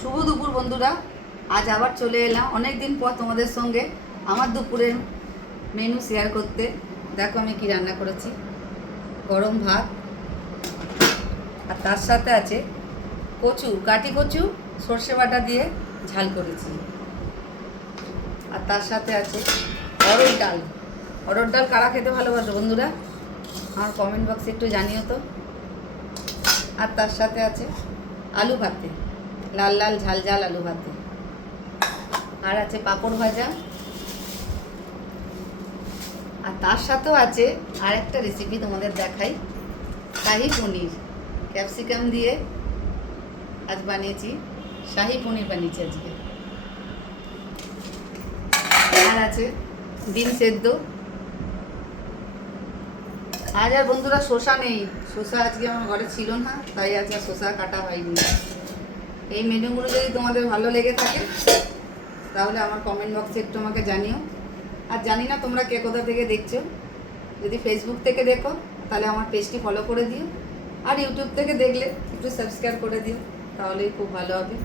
শুভ দুপুর বন্ধুরা, আজ আবার চলে এলাম অনেক দিন পর তোমাদের সঙ্গে আমার দুপুরের মেনু শেয়ার করতে। দেখো আমি কি রান্না করেছি। গরম ভাত, আর তার সাথে আছে কচু, কাটি কচু সর্ষে বাটা দিয়ে ঝাল করেছি। আর তার সাথে আছে অরড় ডাল। অরড় ডাল কারা খেতে ভালোবাসো বন্ধুরা? আমার কমেন্ট বক্সে একটু জানিও তো। আর তার সাথে আছে আলু ভাতে, লাল লাল ঝাল ঝাল আলু ভাতে। আর আছে পাঁপড় ভাজা। আর তার সাথেও আছে আর একটা রেসিপি তোমাদের দেখাই, শাহি পনির ক্যাপসিকাম দিয়ে আজ বানিয়েছি। শাহি পনির বানিয়েছি আজকে। আর আছে ডিম সেদ্ধ। আজ আর বন্ধুরা শসা নেই, শসা আজকে আমার ঘরে ছিল না, তাই আজ আর শসা কাটা হয়নি। এই মেনুগুলো যদি তোমাদের ভালো লেগে থাকে তাহলে আমার কমেন্ট বক্সে একটু আমাকে জানিও। আর জানি না তোমরা কে কোথা থেকে দেখছো। যদি ফেসবুক থেকে দেখো তাহলে আমার পেজটি ফলো করে দিও, আর ইউটিউব থেকে দেখলে একটু সাবস্ক্রাইব করে দিও, তাহলেই খুব ভালো হবে।